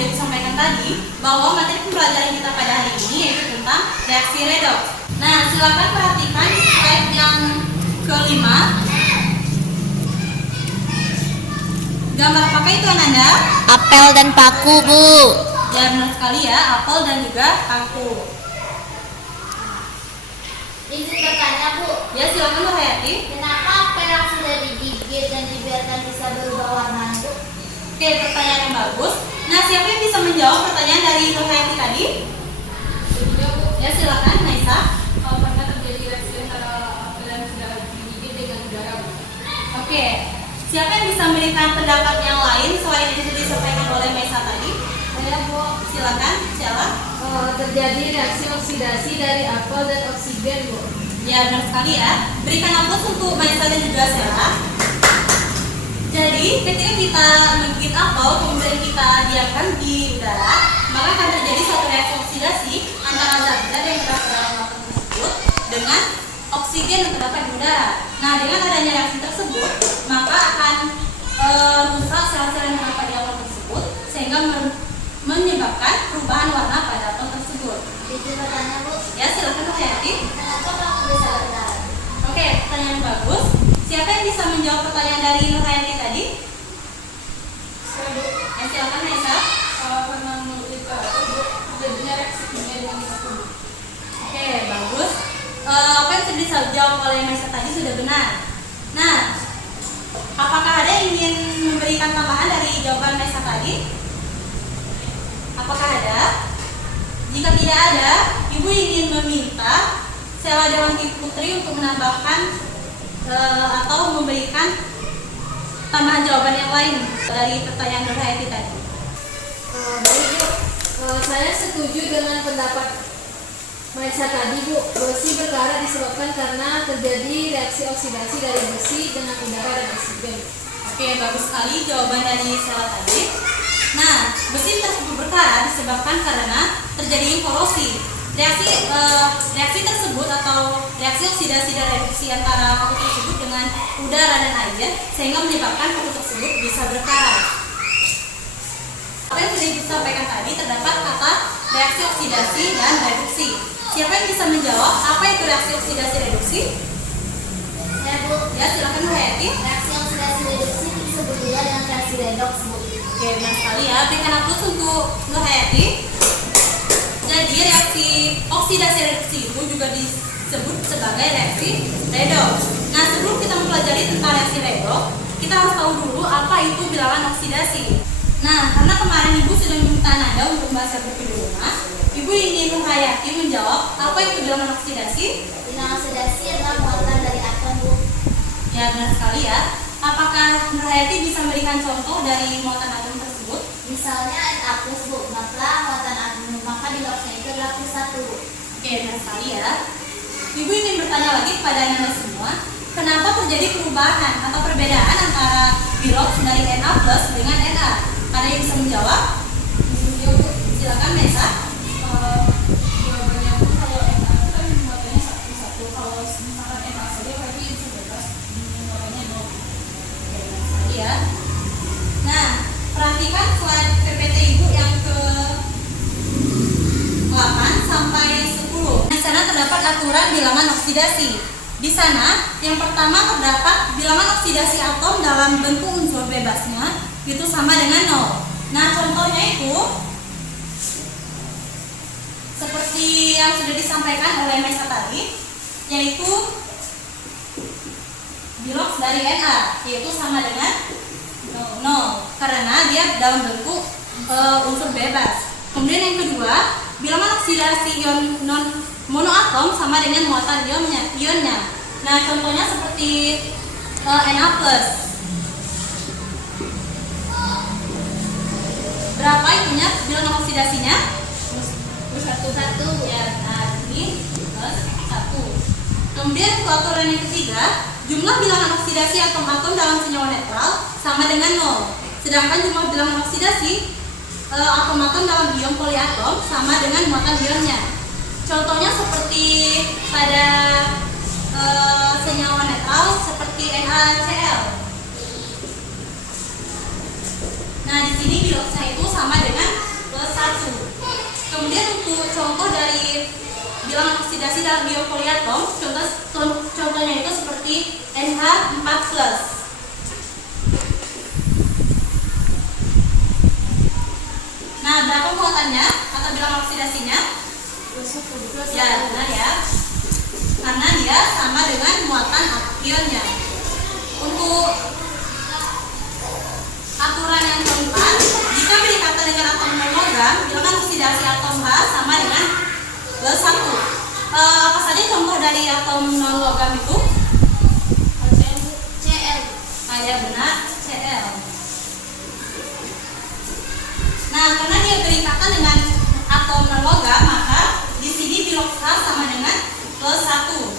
sudah disampaikan tadi bahwa materi pembelajaran kita pada hari ini yaitu tentang reaksi redoks. Nah, silakan perhatikan slide yang kelima. Gambar apa itu Ananda? Apel dan paku, Bu. Ya, benar sekali ya, apel dan juga paku. Izin bertanya, Bu. Ya, silakan Bu Hayati. Kenapa apel yang sudah digigit dan dibiarkan bisa berubah warna, Bu? Oke, pertanyaan yang bagus. Nah, siapa yang bisa menjawab pertanyaan dari Bu Hayati tadi? Ya, silakan Naisa. Karena terjadi reaksi antara apel yang sudah digigit dengan udara. Oke, siapa yang bisa memberikan pendapat yang lain selain yang sudah disampaikan oleh Naisa tadi? Saya, Bu, Silakan, siapa? terjadi reaksi oksidasi dari apel dan oksigen, Bu. Ya, benar sekali ya. Berikan aplaus untuk Naisa dan juga Sela. Jadi, ketika kita menggigit apel, kemudian kita diamkan di udara, maka akan terjadi suatu reaksi oksidasi antara zat-zat yang terdapat dalam apel tersebut dengan oksigen yang terdapat di udara. Nah, dengan adanya reaksi tersebut, maka akan rusak sel-sel yang terdapat di apel tersebut sehingga menyebabkan perubahan warna pada apel tersebut. Izin bertanya, Bu. Ya, silakan Bu Hayati. Kenapa paku bisa berdarah? Oke, pertanyaan bagus. Siapa yang bisa menjawab pertanyaan dari Nur Hayati tadi? Saya, Bu, Ya, silakan Naisa. karena menurut itu terjadinya reaksi kimia dengan satu. Oke, bagus. Apa yang sudah dijawab oleh Naisa tadi sudah benar. Nah, apakah ada yang ingin memberikan tambahan dari jawaban Naisa tadi? Apakah ada? Jika tidak ada, Ibu ingin meminta Sela Dewanti Putri untuk menambahkan atau memberikan tambahan jawaban yang lain dari pertanyaan Nur Hayati tadi. Baik, Bu. Saya setuju dengan pendapat Maisa tadi, Bu. Besi berkarat disebabkan karena terjadi reaksi oksidasi dari besi dengan udara dan oksigen. Oke, bagus sekali jawaban dari Sela tadi. Nah, besi tersebut berkarat disebabkan karena terjadi korosi. Reaksi tersebut atau reaksi oksidasi dan reduksi antara paku tersebut dengan udara dan air sehingga menyebabkan paku tersebut bisa berkarat. Apa yang sudah disampaikan tadi terdapat kata reaksi oksidasi dan reduksi. Siapa yang bisa menjawab apa itu reaksi oksidasi reduksi? Saya, Bu. Ya, silakan Bu Hayati. Reaksi oksidasi reduksi disebut juga dengan reaksi redoks, Bu. Oke, benar sekali ya. Berikan aplaus untuk Nur Hayati. Jadi reaksi oksidasi reduksi itu juga disebut sebagai reaksi redoks. Nah, sebelum kita mempelajari tentang reaksi redoks, kita harus tahu dulu apa itu bilangan oksidasi. Nah, karena kemarin Ibu sudah meminta Nanda untuk membahas buku di rumah, Ibu ingin Nur Hayati menjawab apa itu bilangan oksidasi? Bilangan oksidasi adalah muatan dari atom, Bu. Ya, benar sekali ya. Apakah Nur Hayati bisa memberikan contoh dari muatan atom tersebut? Misalnya Na+, Bu. Maka muatan atom maka di logsnya itu adalah +1, Bu. Oke, benar sekali ya. Ibu ingin bertanya lagi kepada Anda semua, kenapa terjadi perubahan atau perbedaan antara bilox dari Na plus dengan Na? Ada yang bisa menjawab? Silakan Nesa. Jawabannya, Bu, kalau Na kan muatannya satu. Kalau misalkan Na saja berarti itu bebas muatannya 0. Oke, benar sekali ya. Nah, perhatikan slide PPT Ibu yang ke 8 sampai 10. Di sana terdapat aturan bilangan oksidasi. Di sana, yang pertama terdapat bilangan oksidasi atom dalam bentuk unsur bebasnya itu sama dengan 0. Nah, contohnya itu seperti yang sudah disampaikan oleh Maisa tadi, yaitu bilox dari Na, yaitu sama dengan 0 karena dia dalam bentuk unsur bebas. Kemudian yang kedua, bilangan oksidasi ion non monoatom sama dengan muatan ionnya. Nah, contohnya seperti Na+. Berapa itunya bilangan oksidasinya? +1. Ya, nah ini +1. Kemudian untuk aturan yang ketiga, jumlah bilangan oksidasi atom-atom dalam senyawa netral sama dengan 0. Sedangkan jumlah bilangan oksidasi atom-atom dalam ion poliatom sama dengan muatan ionnya. Contohnya seperti pada senyawa netral seperti NaCl. Nah, di sini biloxnya itu sama dengan untuk contoh dari bilangan oksidasi dalam biopoliatom, contohnya itu seperti NH4+. Nah, berapa muatannya atau bilangan oksidasinya? Ya, benar ya. Karena dia sama dengan muatan ionnya. Untuk aturan yang keempat, jika berdekatan dengan atom non-logam, bilangan oksidasi atom H sama dengan +1. Apa saja contoh dari atom non-logam itu? Cl. Ya benar, Cl. Nah, karena dia berikatan dengan atom non-logam, maka di sini bilog H sama dengan +1.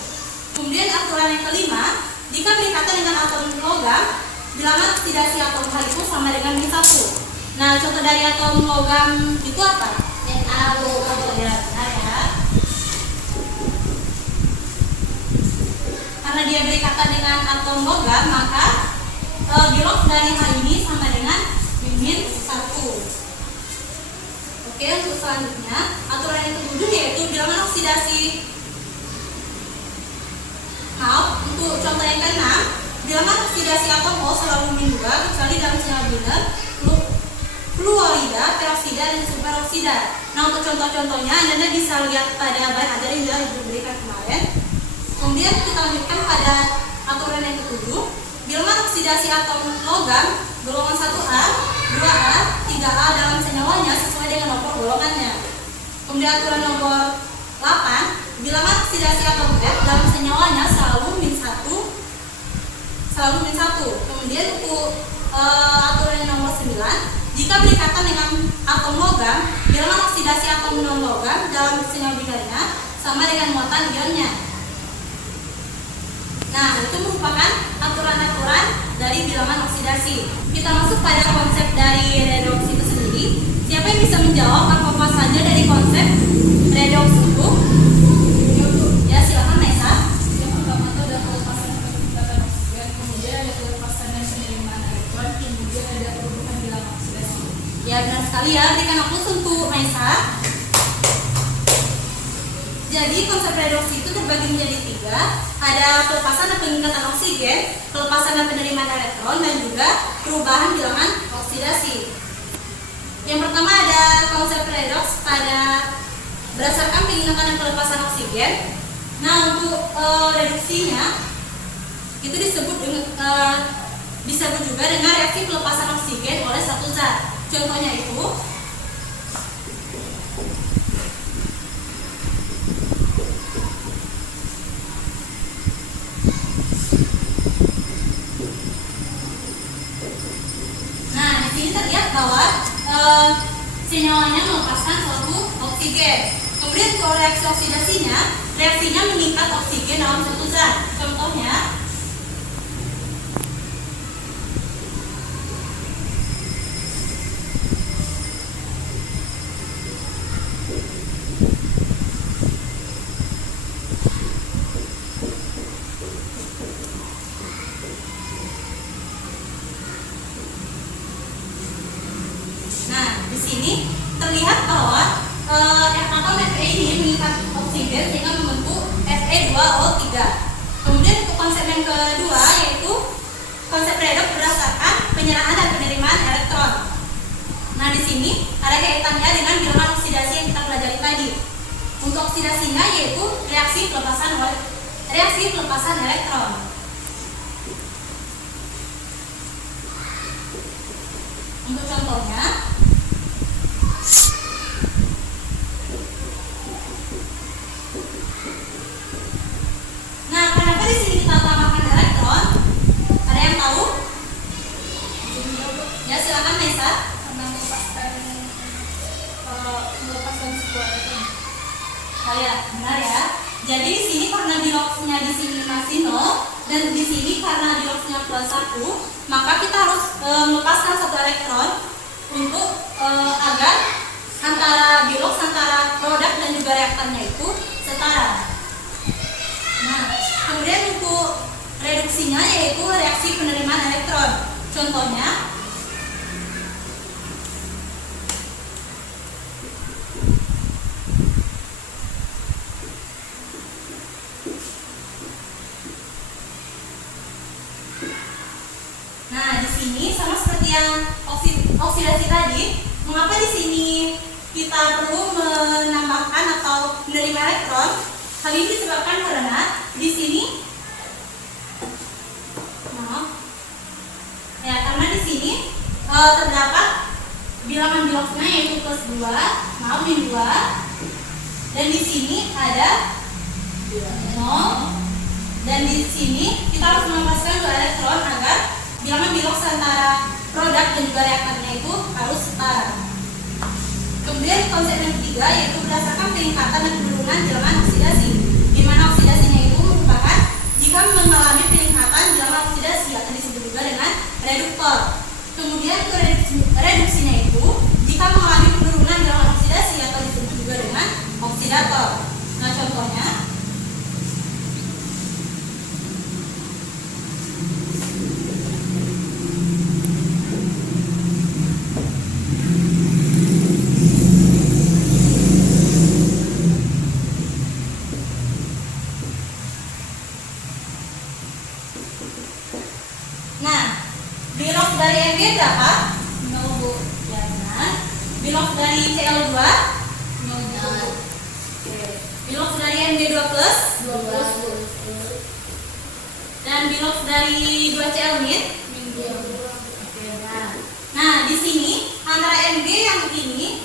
Kemudian aturan yang kelima, jika berikatan dengan atom logam, bilangan oksidasi atom H itu sama dengan -1. Nah, contoh dari atom logam itu apa? Na2. Ya, benar ya. Karena dia berikatan dengan atom logam, maka bilog dari H ini sama dengan -1. Oke, untuk selanjutnya, aturan yang ketujuh yaitu bilangan oksidasi. Untuk contoh yang keenam, bilangan oksidasi atom O selalu -2 kecuali dalam sinyal biner, fluorida, peroksida, dan superoksida. Nah, untuk contoh-contohnya Anda bisa lihat pada bahan ajar yang sudah diberikan kemarin. Kemudian kita lanjutkan pada aturan yang ketujuh, bilangan oksidasi atom logam golongan 1A, 2A, 3A dalam senyawanya sesuai dengan nomor golongannya. Kemudian aturan nomor 8, bilangan oksidasi atom F dalam senyawanya selalu -1. Kemudian untuk aturan nomor 9, jika berikatan dengan atom logam, bilangan oksidasi atom non logam dalam senyawa binernya sama dengan muatan ionnya. Nah, itu merupakan aturan-aturan dari bilangan oksidasi. Kita masuk pada konsep dari redoks itu sendiri. Siapa yang bisa menjawab apa saja dari konsep redoks itu? Ya, silakan Nesa. Yang pertama itu ada pelepasan penempatan oksigen, kemudian ada pelepasan dan penerimaan elektron, kemudian ada perubahan bilangan oksidasi. Ya, benar sekali ya. Berikan aplaus untuk Nesa. Jadi konsep redoks itu terbagi menjadi 3. Ada pelepasan dan pengingkatan oksigen, pelepasan dan penerimaan elektron, dan juga perubahan bilangan oksidasi. Yang pertama ada konsep redoks pada berdasarkan pengingkatan dan pelepasan oksigen. Nah, untuk reduksinya itu disebut juga dengan reaksi pelepasan oksigen oleh satu zat. Contohnya itu terlihat bahwa senyawanya melepaskan suatu oksigen. Kemudian untuk reaksi oksidasinya, reaksinya mengikat oksigen dalam satu zat. Contohnya terlihat bahwa atom Fe ini mengikat oksigen sehingga membentuk Fe2O3. Kemudian untuk konsep yang kedua yaitu konsep redoks berdasarkan penyerahan dan penerimaan elektron. Nah, di sini ada kaitannya dengan bilangan oksidasi yang kita pelajari tadi. Untuk oksidasinya yaitu reaksi pelepasan elektron. Untuk contohnya, ya, benar ya. Jadi di sini karena biloksnya di sini masih 0 dan di sini karena biloksnya +1, maka kita harus melepaskan satu elektron untuk agar antara biloks, antara produk dan juga reaktannya itu setara. Nah, kemudian untuk reduksinya yaitu reaksi penerimaan elektron. Contohnya seperti yang oksidasi tadi, mengapa di sini kita perlu menambahkan atau menerima elektron? Hal ini disebabkan karena di sini, karena di sini terdapat bilangan biloksnya yaitu plus 2, min 2, dan di sini ada 0, dan di sini kita harus melepaskan 2 elektron agar bilangan biloks antara produk dan juga reaktannya itu harus setara. Kemudian konsep yang ketiga yaitu berdasarkan peningkatan dan penurunan bilangan oksidasi, di mana oksidasinya itu merupakan jika mengalami peningkatan bilangan oksidasi atau disebut juga dengan reduktor. Kemudian reduksinya itu jika mengalami penurunan bilangan oksidasi atau disebut juga dengan oksidator. Nah, contohnya biloks dari Mg berapa? 0, Bu. Ya, benar. Biloks dari Cl2? 0. Biloks dari Mg2+? 12. Dan biloks dari 2Cl-? Oke, nah, di sini antara Mg yang ini,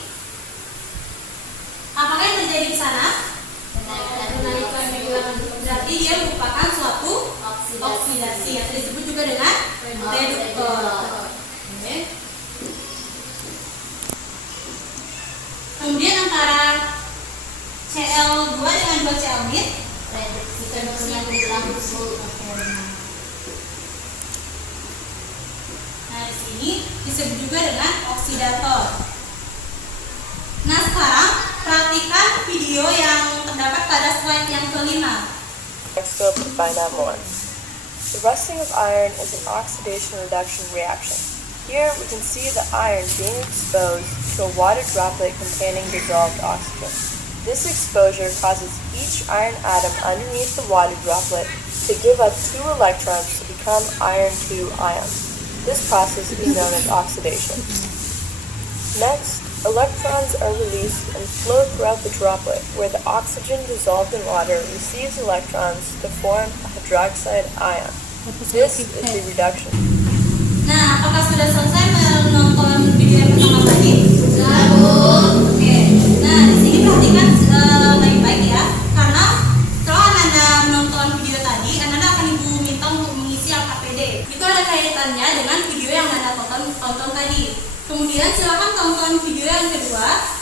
apakah yang terjadi di sana? Berarti dia merupakan suatu oksidasi yang disebut juga dengan reduktor. Kemudian antara Cl2 dengan 2Cl reduksinya berlangsung. Nah, di sini disebut juga dengan oksidator. Nah, sekarang perhatikan video yang terdapat pada slide yang kelima. Scope to find out more. The rusting of iron is an oxidation-reduction reaction. Here we can see the iron being exposed to a water droplet containing dissolved oxygen. This exposure causes each iron atom underneath the water droplet to give up 2 electrons to become iron 2 ions. This process is known as oxidation. Next, electrons are released and flow throughout the droplet, where the oxygen dissolved in water receives electrons to form a hydroxide ion. This is the reduction. Nah, apakah sudah selesai menonton video yang pertama tadi? Sudah, Bu. Oke. Nah, di sini perhatikan baik-baik ya, karena setelah Anda menonton video tadi, Anda akan Ibu minta untuk mengisi LKPD. Itu ada kaitannya dengan video yang Anda tonton tadi. Kemudian silakan tonton video yang kedua.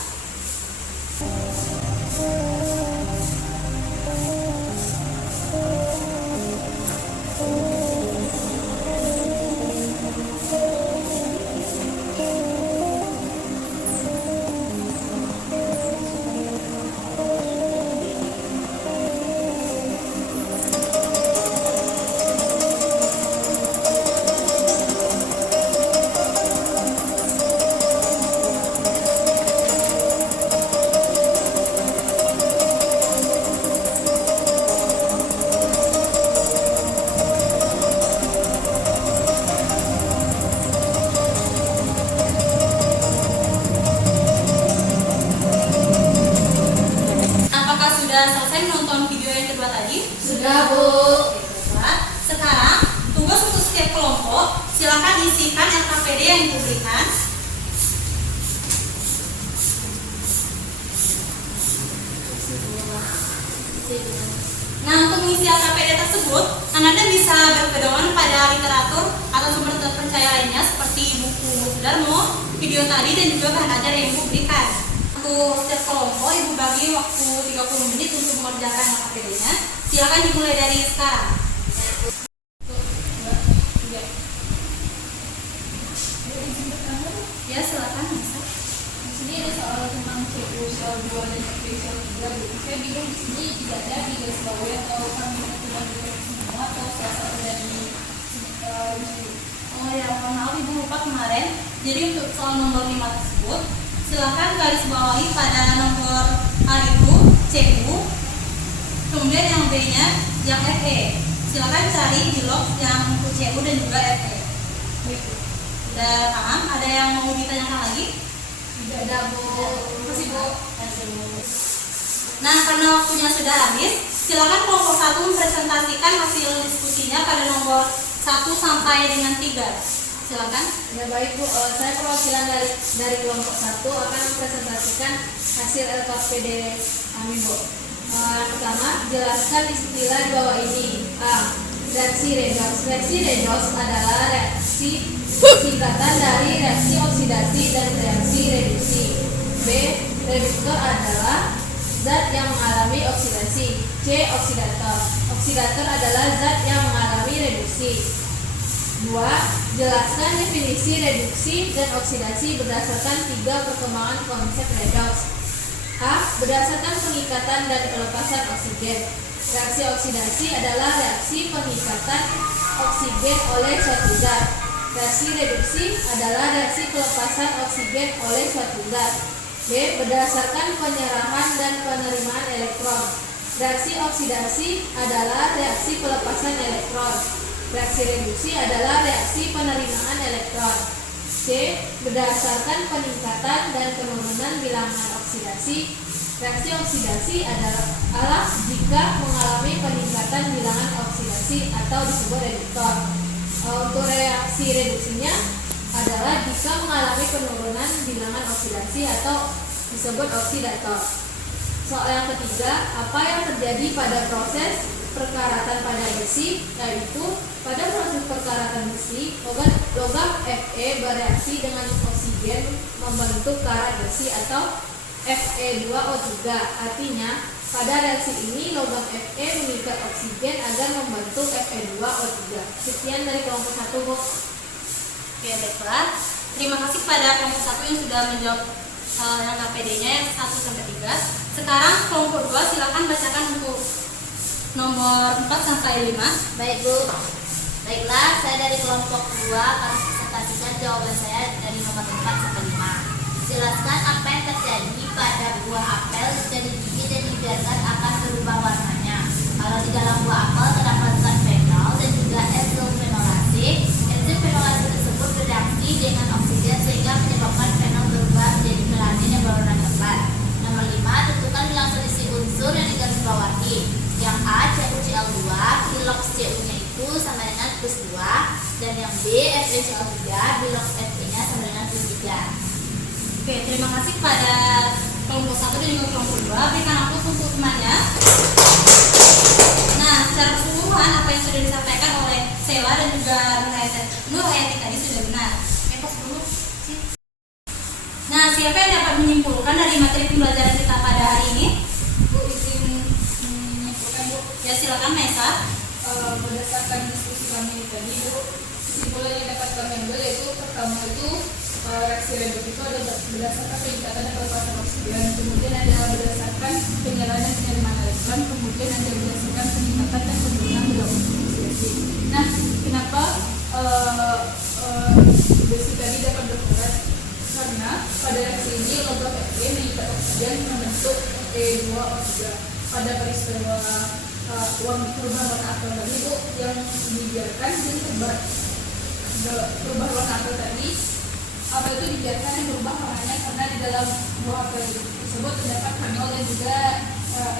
Selesai menonton video yang kedua tadi? Sudah, Bu. Sekarang tugas untuk setiap kelompok, silakan isikan LKPD yang diberikan. Nah, untuk mengisi LKPD tersebut, Anda bisa berpedoman pada literatur atau sumber terpercaya lainnya seperti buku Darmo, video tadi, dan juga bahan ajar yang Ibu berikan. Untuk setiap kelompok, Ibu bagi waktu 30 menit untuk mengerjakan LKPD-nya. Silakan dimulai dari sekarang. Ya, silakan bisa. Di sini ada soal tentang CO2, sel 2 dan sel 3. Saya bingung di sini tidak ada di garis bawah atau kami tidak ada semua atau salah satu dari sini. Oh ya, mohon maaf Ibu lupa kemarin. Jadi untuk soal nomor 5 tersebut, silakan garis bawahi pada nomor A itu CU, kemudian yang B-nya yang FE. Silakan cari di log yang untuk CU dan juga FE. Udah paham? Ada yang mau ditanyakan lagi? Tidak ada Bu. Makasih Bu. Nah, karena waktunya sudah habis, silakan kelompok 1 mempresentasikan hasil diskusinya pada nomor 1 sampai dengan 3. Silakan. Ya baik Bu, saya perwakilan dari kelompok 1 akan mempresentasikan hasil LKPD kami Bu. Yang pertama, jelaskan istilah di bawah ini. A. Reaksi redox. Reaksi redox adalah reaksi singkatan dari reaksi oksidasi dan reaksi reduksi. B. Reduktor adalah zat yang mengalami oksidasi. C. Oksidator. Oksidator adalah zat yang mengalami reduksi. 2. Jelaskan definisi reduksi dan oksidasi berdasarkan 3 perkembangan konsep redox. A. Berdasarkan pengikatan dan pelepasan oksigen. Reaksi oksidasi adalah reaksi pengikatan oksigen oleh suatu zat. Reaksi reduksi adalah reaksi pelepasan oksigen oleh suatu zat. B. Berdasarkan penyerahan dan penerimaan elektron. Reaksi oksidasi adalah reaksi pelepasan elektron. Reaksi reduksi adalah reaksi penerimaan elektron. C. Berdasarkan peningkatan dan penurunan bilangan oksidasi. Reaksi oksidasi adalah jika mengalami peningkatan bilangan oksidasi atau disebut reduktor. Untuk reaksi reduksinya adalah jika mengalami penurunan bilangan oksidasi atau disebut oksidator. Soal yang ketiga, apa yang terjadi pada proses perkaratan pada besi? Yaitu pada proses perkaratan besi, logam Fe bereaksi dengan oksigen membentuk karat besi atau Fe2O3. Artinya, pada reaksi ini logam Fe mengikat oksigen agar membentuk Fe2O3. Sekian dari kelompok 1 Bu. Oke, baiklah. Terima kasih kepada kelompok 1 yang sudah menjawab LKPD-nya yang 1 sampai 3. Sekarang kelompok 2 silakan bacakan untuk nomor 4 sampai 5. Baik Bu. Baiklah, saya dari kelompok 2 akan presentasikan jawaban saya dari nomor 4 sampai 5. Jelaskan apa yang terjadi pada buah apel jika digigit dan dibiarkan akan berubah warnanya. Kalau di dalam buah apel terdapat zat fenol dan juga enzim fenolase. Enzim fenolase tersebut bereaksi dengan oksigen sehingga menyebabkan fenol berubah menjadi melanin yang berwarna coklat. Nomor 5, tentukan bilang selisih unsur yang digarisbawahi. Yang A, CuCl2, bilox Cu-nya itu sama dengan +2, dan yang B, FeCl3, bilox Fe-nya sama dengan +3. Oke, terima kasih kepada kelompok 1 dan juga kelompok 2. Berikan aku untuk temannya. Nah, secara keseluruhan apa yang sudah disampaikan oleh Sela dan juga Nur Hayati tadi sudah benar. Pas dulu. Nah, siapa yang dapat menyimpulkan dari materi pembelajaran kita pada hari ini? Bu, izin menyimpulkan Bu. Ya, silakan Mesa. Berdasarkan diskusi kami tadi Bu, kesimpulan yang dapat kami ambil yaitu pertama itu reaksi redox itu ada berdasarkan peningkatan dan pelepasan oksigen, kemudian ada berdasarkan penyerahan dan penerimaan elektron, kemudian ada berdasarkan peningkatan dan penurunan bilangan oksidasi. Nah, kenapa besi tadi dapat berkurang? Karena pada reaksi ini logam Fe mengikat oksigen membentuk Fe2O3. Pada peristiwa perubahan warna apel tadi Bu, yang dibiarkan dan perubahan warna apel tadi, apel itu dibiarkan dan berubah warnanya karena di dalam buah apel tersebut terdapat fenol dan juga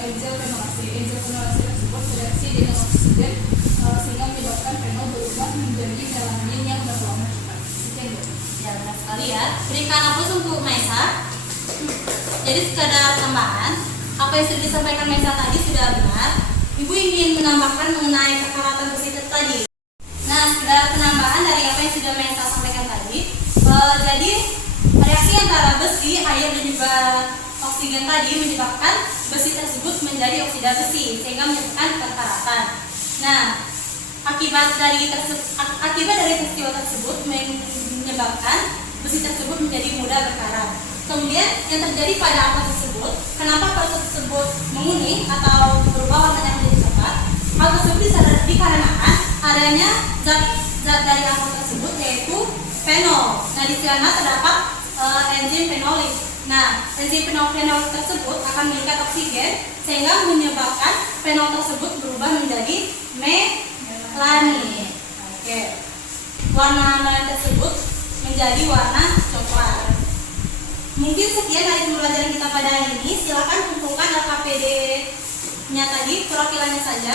enzim fenolase. Enzim fenolase tersebut bereaksi dengan oksigen sehingga menyebabkan fenol berubah menjadi melanin yang berwarna coklat. Sekian Bu. Ya, benar sekali ya. Berikan aplaus untuk Mesa. Jadi sekadar tambahan, apa yang sudah disampaikan Mesa tadi sudah benar. Ibu ingin menambahkan mengenai perkaratan besi tadi. Nah, sekedar penambahan dari apa yang sudah Mesa sampaikan tadi. Jadi reaksi antara besi, air dan juga oksigen tadi menyebabkan besi tersebut menjadi oksida besi sehingga menyebabkan perkaratan. Nah, akibat dari peristiwa tersebut menyebabkan besi tersebut menjadi mudah berkarat. Kemudian yang terjadi pada apel tersebut, kenapa apel tersebut menguning atau berubah warnanya menjadi coklat? Hal tersebut dikarenakan adanya zat dari apel tersebut yaitu fenol. Nah, di sana terdapat enzim fenolik. Nah, enzim fenol tersebut akan mengikat oksigen sehingga menyebabkan fenol tersebut berubah menjadi melanin. Oke. Warna melanin tersebut menjadi warna coklat. Mungkin sekian dari pembelajaran kita pada hari ini. Silakan kumpulkan LKPD-nya tadi, perwakilannya saja.